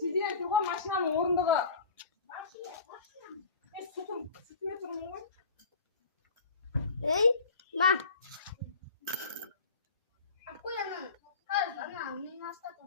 Сидя туга машинаның орындығы. Сүтіме тұрмын ғой. Ей, ма. Какой она? Она, мне не осталось.